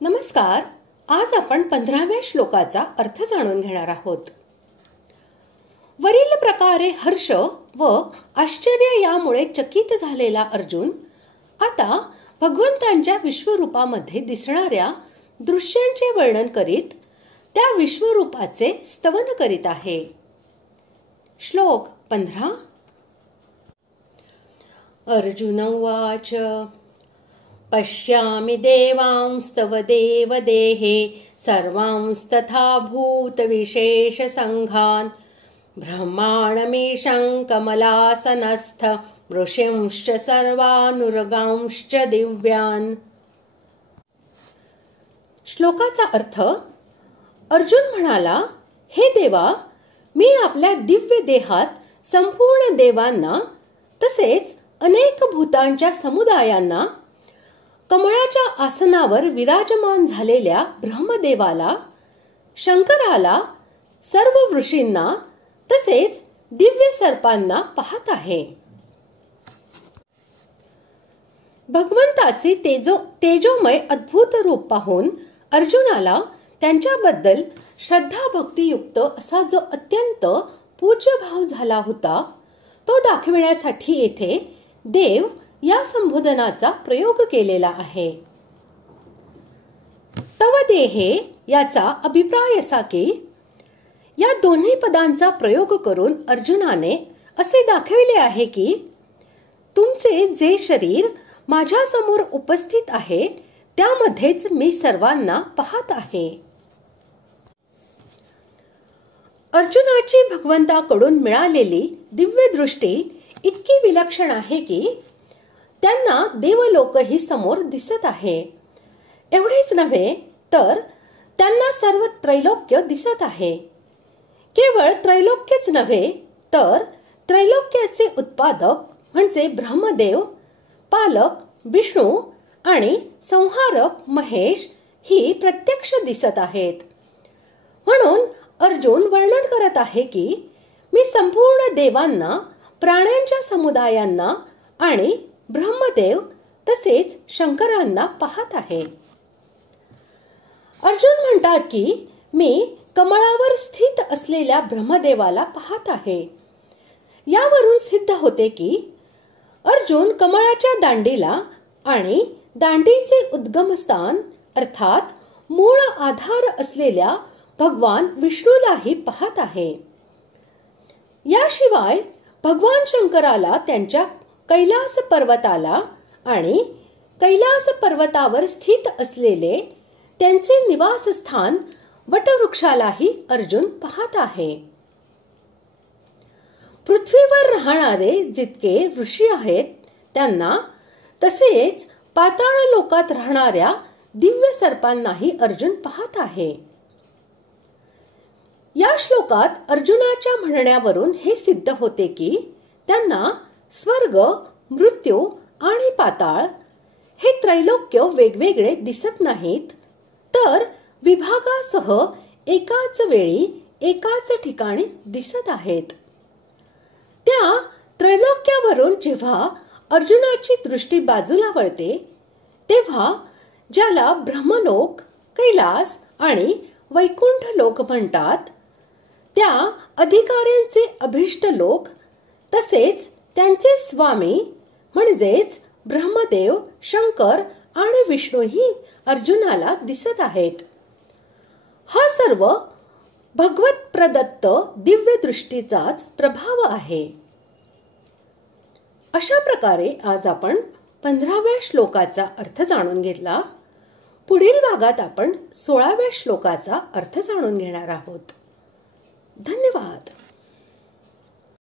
नमस्कार. आज आपण 15व्या श्लोकाचा अर्थ जाणून घेणार आहोत. वरील प्रकारे हर्ष व आश्चर्य यामुळे चकित झालेला अर्जुन आता भगवंतांच्या विश्वरूपामध्ये दिसणाऱ्या दृश्यांचे वर्णन करीत त्या विश्वरूपाचे स्तवन करीत आहे. श्लोक 15. अर्जुन उवाच पश्यामि देवांस्तव देवदेहे सर्वांस्तथा भूतविशेषसङ्घान् ब्रह्माणमीशं कमलासनस्थ ऋषींश्च सर्वानुरगांश्च दिव्यान्. श्लोकाचा अर्थ. अर्जुन म्हणाला, हे देवा, मी आपल्या दिव्य देहात संपूर्ण देवांना तसेच अनेक भूतांच्या समुदायांना, कमळाच्या आसनावर विराजमान झालेल्या ब्रह्मदेवाला, शंकराला, सर्व ऋषींना तसेच दिव्य सर्पांना पाहत आहे. भगवंताचे तेजोमय अद्भुत रूप पाहून अर्जुनाला त्यांच्याबद्दल श्रद्धा भक्तियुक्त असा जो अत्यंत पूज्य भाव झाला होता तो दाखविण्यासाठी येथे देव या संबोधनाचा प्रयोग केलेला आहे. तव देहे याचा अभिप्राय असा की या दोन्ही पदांचा प्रयोग करून अर्जुनाने असे दाखविले आहे की तुमचे जे शरीर माझ्या समोर उपस्थित आहे त्यामध्येच मी सर्वांना पाहत आहे. अर्जुनाची भगवंताकडून मिळालेली दिव्य दृष्टी इतकी विलक्षण आहे की त्यांना देवलोकही समोर दिसत आहे. एवढेच नव्हे तर त्यांना सर्व त्रैलोक्य दिसत आहे. केवळ त्रैलोक्यच नव्हे तर त्रैलोक्याचे उत्पादक म्हणजे ब्रह्मदेव, पालक विष्णू आणि संहारक महेश ही प्रत्यक्ष दिसत आहेत. म्हणून अर्जुन वर्णन करत आहे की मी संपूर्ण देवांना, प्राण्यांच्या समुदायांना आणि ब्रह्मदेव तसेच शंकरांना पाहत आहे. अर्जुन म्हणतात की मी कमळावर स्थित असलेल्या ब्रह्मदेवाला पाहत आहे. यावरून सिद्ध होते की अर्जुन कमळाच्या दांडीला आणि दांडीचे उद्गमस्थान अर्थात मूळ आधार असलेल्या भगवान विष्णूलाही पाहत आहे. याशिवाय भगवान शंकराला त्यांच्या कैलास पर्वताला आणि कैलास पर्वतावर स्थित असलेले त्यांचे निवासस्थान वटवृक्षालाही अर्जुन पाहत आहे. पृथ्वीवर राहणारे जितके ऋषी आहेत त्यांना तसेच पाताळ लोकात राहणाऱ्या दिव्य सर्पांनाही अर्जुन पाहत आहे. या श्लोकात अर्जुनाच्या म्हणण्यावरून हे सिद्ध होते की त्यांना स्वर्ग, मृत्यू आणि पाताळ हे त्रैलोक्य वेगवेगळे दिसत नाहीत तर विभागासह एकाच वेळी एकाच ठिकाणी दिसत आहेत. त्या त्रैलोक्यावरून जेव्हा अर्जुनाची दृष्टी बाजूला वळते तेव्हा ज्याला ब्रह्मलोक, कैलास आणि वैकुंठ लोक म्हणतात त्या अधिकाऱ्यांचे अभिष्ट लोक तसेच त्यांचे स्वामी म्हणजेच ब्रह्मदेव, शंकर आणि विष्णूही अर्जुनाला दिसत आहेत. हा सर्व भगवत प्रदत्त दिव्य दृष्टीचाच प्रभाव आहे. अशा प्रकारे आज आपण 15व्या श्लोकाचा अर्थ जाणून घेतला. पुढील भागात आपण 16व्या श्लोकाचा अर्थ जाणून घेणार आहोत. धन्यवाद.